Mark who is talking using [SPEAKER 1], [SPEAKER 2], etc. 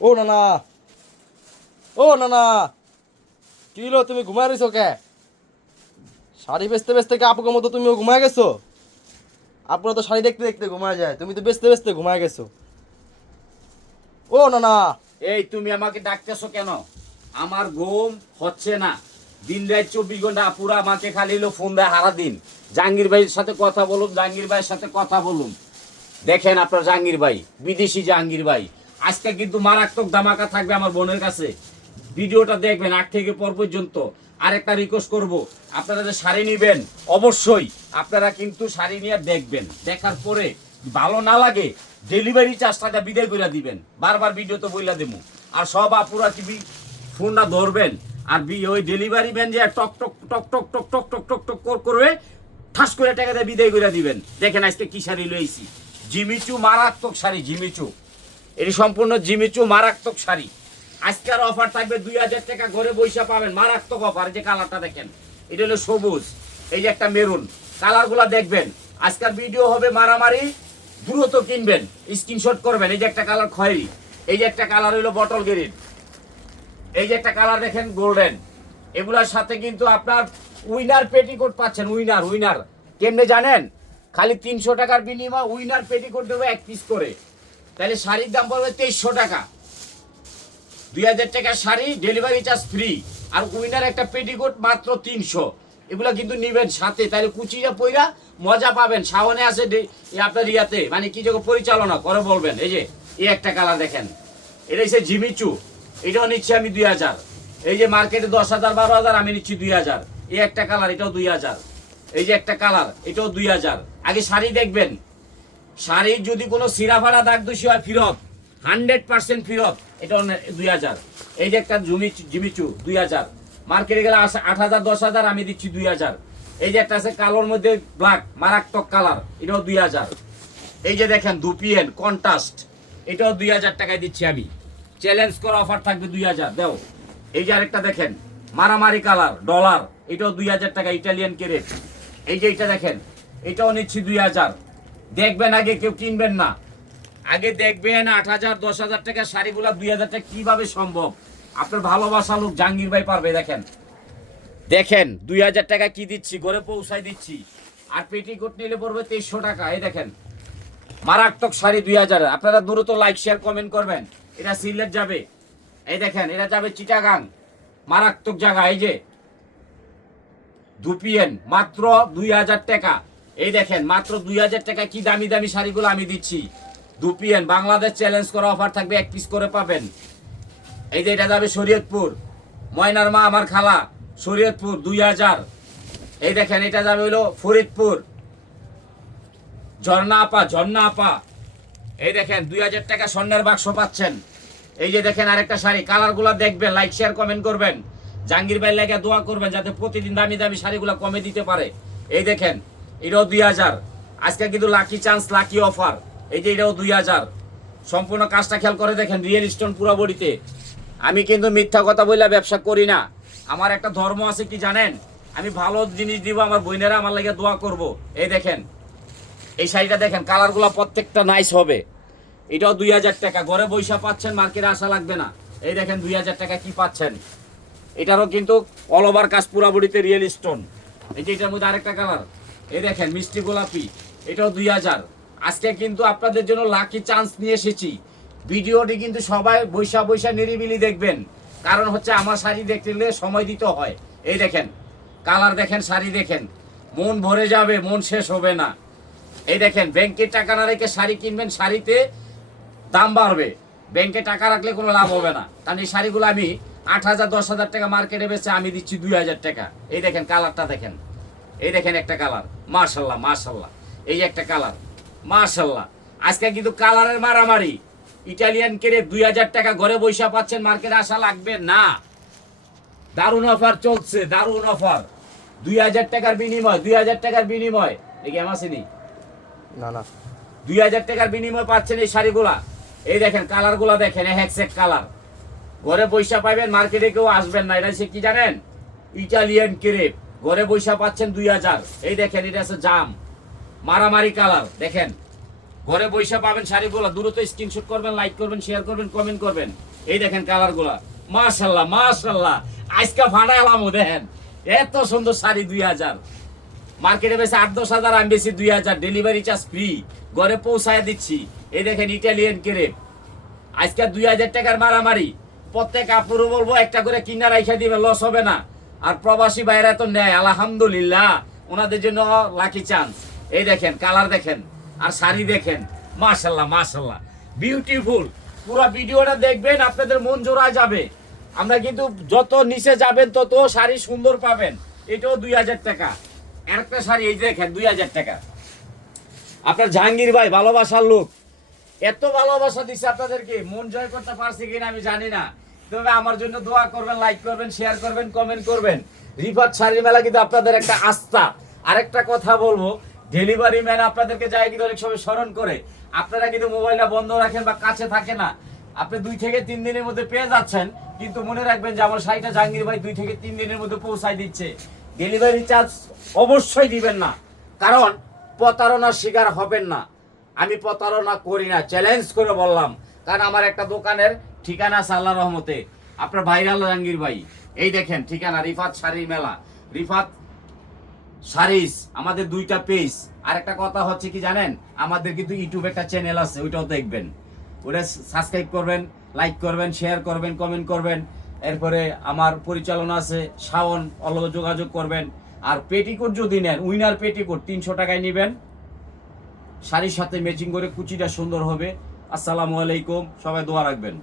[SPEAKER 1] ও নানা। ও নানা। কি হলো, তুমি ঘুমায় রইছো কে? শাড়ি বেচতে বেচতে কি আপুকের মতো তুমিও ঘুমায় গেছো? আপুরা তো শাড়ি দেখতে দেখতে ঘুমায় যায়, তুমি তো বেচতে বেচতে ঘুমায় গেছো। ও নানা।
[SPEAKER 2] এই তুমি আমাকে ডাকতেছো কেন? আমার ঘুম হচ্ছে না। দিন রাত চব্বিশ ঘণ্টা পুরো আমাকে খালি হলো ফোন দেয় হারা দিন জাহাঙ্গীর ভাইয়ের সাথে কথা বলুন, জাহাঙ্গীর ভাইয়ের সাথে কথা বলুন। দেখেন আপনার জাহাঙ্গীর ভাই, বিদেশি জাহাঙ্গীর ভাই। আজকে কিন্তু মারাত্মক ধামাকা থাকবে আমার বোনের কাছে। ভিডিওটা দেখবেন আগ থেকে পর পর্যন্ত। আরেকটা রিকোয়েস্ট করব, আপনারা যে শাড়ি নেবেন, অবশ্যই আপনারা কিন্তু শাড়ি নিয়ে দেখবেন। দেখার পরে ভালো না লাগে ডেলিভারি চার্জটা বিদায় করে দিবেন। বারবার ভিডিও তো বইলা দেবো আর সব আপুরা টিভি ফোনটা ধরবেন, আর বি- ওই ডেলিভারি ম্যান যে টক টক টক টক টক টক টক টক টক কর- ঠাস করে টাকা দিয়ে বিদায় করে দিবেন। দেখেন আজকে কি শাড়ি লইছি। জিমিচু, মারাত্মক শাড়ি জিমিচু। এটি সম্পূর্ণ জিমিচু মারাত্মক শাড়ি। আজকের অফার থাকবে দুই হাজার টাকা, ঘরে বৈশা পাবেন মারাত্মক অফার যে কালারটা দেখেন, এটা হলো সবুজ, এই যে একটা মেরুন কালারগুলো দেখবেন, আজকের ভিডিও হবে মারামারি, দ্রুত কিনবেন স্ক্রিনশট করবেন, এই যে একটা কালার খয়েরি, এই যে একটা কালার হইল বটল গ্রিন এই যে একটা কালার দেখেন গোল্ডেন এগুলার সাথে কিন্তু আপনার উইনার পেটিকোট পাচ্ছেন উইনার উইনার কেমনে জানেন? খালি তিনশো টাকার বিনিময় উইনার পেটিকোট দেবো এক পিস করে। তাহলে শাড়ির দাম পড়বে তেইশশো টাকা। দুই হাজার টাকার শাড়ি ডেলিভারি চার্জ ফ্রি আর উইনার একটা পেটিকোট মাত্র তিনশো। এগুলো কিন্তু নিবেন সাথে। তাহলে কুচিটা পইরা মজা পাবেন। সাওনে আছে আপনার ইয়াতে। মানে কি যোগ্য পরিচালনা করে বলবেন। এই যে, এই একটা কালার দেখেন। এটা হচ্ছে জিমিচু। এটাও নিচ্ছি আমি দুই হাজার। এই যে মার্কেটে দশ হাজার, বারো হাজার, আমি নিচ্ছি দুই হাজার। এই একটা কালার এটাও দুই হাজার। এই যে একটা কালার এটাও দুই হাজার। আগে শাড়ি দেখবেন। শাড়ির যদি কোনো সিরাফাড়া দাগ দোষী হয়, ফিরত। হান্ড্রেড পার্সেন্ট ফিরত। এটা দুই হাজার। এই যে একটা জুমি জিমিচু দুই হাজার। মার্কেটে গেলে আট হাজার, দশ হাজার, আমি দিচ্ছি দুই হাজার। এই যে একটা আছে কালোর মধ্যে ব্ল্যাক মারাত্মক কালার এটাও দুই হাজার। এই যে দেখেন, দুপিএন কন্টাস্ট এটাও দুই হাজার টাকায় দিচ্ছি আমি। চ্যালেঞ্জ করা অফার থাকবে দুই হাজার, দেও। এই যে আরেকটা দেখেন, মারামারি কালার ডলার এটাও দুই হাজার টাকা ইটালিয়ান কেরেট এই যে এটা দেখেন, এটাও নিচ্ছি দুই হাজার। দেখবেন আগে কেউ কিনবেন না। আগে দেখবেন আট হাজার, দশ হাজার টাকা শাড়িগুলা, দুই হাজার টাকা কীভাবে সম্ভব? আপনার ভালোবাসা লোক জাহাঙ্গীর ভাই পারবে, দেখেন। দেখেন, দুই হাজার টাকা কি দিচ্ছি? ঘরে পৌঁছাই দিচ্ছি। আর পেটিকোট নিলে পড়বে তেইশশো টাকা, এই দেখেন। মারাত্মক শাড়ি দুই হাজার আপনারা দ্রুত লাইক শেয়ার কমেন্ট করবেন। এটা সিলেট যাবে। এই দেখেন, এটা যাবে চিটাগাং। মারাত্মক জায়গা, এই যে। দুপিএন, মাত্র দুই হাজার টাকা। এই দেখেন, মাত্র দুই হাজার টাকা কি দামি দামি শাড়িগুলো আমি দিচ্ছি। দুপিএন বাংলাদেশ চ্যালেঞ্জ করা অফার থাকবে, এক পিস করে পাবেন। এই যে এটা যাবে শরীয়তপুর। ময়নার মা আমার খালা, শরীয়তপুর, দুই হাজার। এই দেখেন, এটা যাবে হলো ফরিদপুর। ঝর্ণা আপা ঝর্ণা আপা। এই দেখেন, দুই হাজার টাকা স্বর্ণের বাক্স পাচ্ছেন। এই যে দেখেন, আরেকটা শাড়ি, কালারগুলো দেখবেন লাইক শেয়ার কমেন্ট করবেন। জাহাঙ্গীর ভাই লাগে দোয়া করবেন, যাতে প্রতিদিন দামি দামি শাড়িগুলো কমে দিতে পারে। এই দেখেন এটাও দুই হাজার। আজকে কিন্তু লাকি চান্স লাকি অফার এই যে এটাও দুই হাজার। সম্পূর্ণ কাজটা খেয়াল করে দেখেন রিয়েল স্টোন পুরো বডিতে। আমি কিন্তু মিথ্যা কথা বললে ব্যবসা করি না। আমার একটা ধর্ম আছে কি জানেন? আমি ভালো জিনিস দিব, আমার বোনেরা আমার লাগে দোয়া করব। এই দেখেন, এই শাড়িটা দেখেন, কালারগুলো প্রত্যেকটা নাইস হবে। এটাও দুই হাজার টাকা। ঘরে বৈশা পাচ্ছেন, মার্কেটে আসা লাগবে না। এই দেখেন, দুই হাজার টাকা কি পাচ্ছেন? এটারও কিন্তু অল ওভার কাজ পুরাবুড়িতে রিয়েল স্টোন এই যে এটার মধ্যে আরেকটা কালার এই দেখেন, মিষ্টি গোলাপি, এটাও দুই হাজার। আজকে কিন্তু আপনাদের জন্য লাকি চান্স নিয়ে এসেছি। ভিডিওটি কিন্তু সবাই বৈশা বৈশা নিরিবিলি দেখবেন। কারণ হচ্ছে আমার শাড়ি দেখতে গেলে সময় দিতে হয়। এই দেখেন, কালার দেখেন, শাড়ি দেখেন। মন ভরে যাবে, মন শেষ হবে না। এই দেখেন, ব্যাংকে টাকা না রেখে শাড়ি কিনবেন, শাড়িতে দাম বাড়বে। ব্যাংকে টাকা রাখলে কোনো লাভ হবে না। কারণ এই শাড়িগুলো আমি আট হাজার, দশ হাজার টাকা মার্কেটে বেচে আমি দিচ্ছি দুই হাজার টাকা। এই দেখেন, কালারটা দেখেন। এই দেখেন একটা কালার। মার্শাল্লাহ মার্শাল্লাহ এই একটা কালার। মার্শাল্লাহ আজকে কিন্তু কালারের মারামারি। ইটালিয়ান কেড়ে দুই হাজার টাকা ঘরে বৈশা পাচ্ছেন মার্কেটে আসা লাগবে না। দারুণ অফার চলছে দারুণ অফার। দুই হাজার টাকার বিনিময় দুই হাজার টাকার বিনিময়। দেখি আমার আসেনি
[SPEAKER 1] না? না
[SPEAKER 2] দুই হাজার টাকার বিনিময় পাচ্ছেন এই শাড়িগুলা। এই দেখেন কালারগুলা দেখেন হ্যাকসেক কালার। ঘরে পয়সা পাইবেন মার্কেটে কেউ আসবেন না। এটা সে কি জানেন? ইটালিয়ান ক্রেপ ঘরে পয়সা পাচ্ছেন দুই হাজার। এই দেখেন, এটা আছে জাম। মারামারি কালার, দেখেন। ঘরে পয়সা পাবেন শাড়িগুলো, দ্রুত স্ক্রিনশট করবেন লাইক করবেন শেয়ার করবেন কমেন্ট করবেন। এই দেখেন কালারগুলা মাশাল্লাহ মাশাল্লাহ আজকে ফাটাইলাম দেখেন। এত সুন্দর শাড়ি দুই হাজার। মার্কেটে বেশি আট, দশ হাজার, আমি বেশি দুই হাজার। ডেলিভারি চার্জ ফ্রি ঘরে পৌঁছায় দিচ্ছি। এই দেখেন ইটালিয়ান কেরেপ আজকে দুই হাজার টাকার মারামারি। প্রত্যেক আপুরও বলব, একটা করে কিনা রাইখা দিবে লস হবে না। আর প্রবাসী বাইরে তো নেয়, আলহামদুলিল্লাহ। ওনাদের জন্য লাকি চান্স এই দেখেন কালার দেখেন, আর শাড়ি দেখেন। মাশাল্লাহ মাশাল্লাহ। বিউটিফুল পুরো ভিডিওটা দেখবেন, আপনাদের মন জোড়া যাবে। আমরা কিন্তু যত নিচে যাবেন, তত শাড়ি সুন্দর পাবেন। এটাও দুই হাজার টাকা। একটা শাড়ি, এই দেখেন, দুই হাজার টাকা। আপনার জাহাঙ্গীর ভাই, ভালোবাসার লোক। এত ভালোবাসা দিচ্ছে আপনাদেরকে। মন জয় করতে পারছি কিনা আমি জানি না। তবে আমার জন্য দোয়া করবেন লাইক করবেন শেয়ার করবেন কমেন্ট করবেন। রিফাত শাড়ির মেলা কিন্তু আপনাদের একটা আস্থা। আরেকটা কথা বলব ডেলিভারি ম্যান আপনাদেরকে যায় কিন্তু অনেক সময় স্মরণ করে। আপনারা কিন্তু মোবাইলটা বন্ধ রাখেন বা কাছে থাকে না। আপনি দুই থেকে তিন দিনের মধ্যে পেয়ে যাচ্ছেন, কিন্তু মনে রাখবেন যে আমার শাড়িটা জাহাঙ্গীর ভাই দুই থেকে তিন দিনের মধ্যে পৌঁছায় দিচ্ছে। ডেলিভারি চার্জ অবশ্যই দিবেন না, কারণ প্রতারণার শিকার হবেন না। আমি প্রতারণা করি না চ্যালেঞ্জ করে বললাম। কারণ আমার একটা দোকানের ঠিকানা আল্লাহ রহমতে। আপনার ভাইরাল জাহাঙ্গীর ভাই। এই দেখেন, ঠিকানা, রিফাত শাড়ির মেলা। রিফাত শাড়িস, আমাদের দুইটা পেজ। আর একটা কথা হচ্ছে কি জানেন, আমাদের কিন্তু ইউটিউবে একটা চ্যানেল আছে, ওইটাও দেখবেন। ওটা সাবস্ক্রাইব করবেন লাইক করবেন শেয়ার করবেন কমেন্ট করবেন। এরপরে আমার পরিচালনা আছে, শাওন অল যোগাযোগ করবেন। আর পেটিকোট যদি নেন, উইনার পেটিকোট, তিনশো টাকায় নেবেন। শাড়ির সাথে ম্যাচিং করে কুচিটা সুন্দর হবে। আসসালামু আলাইকুম, সবাই দোয়া রাখবেন।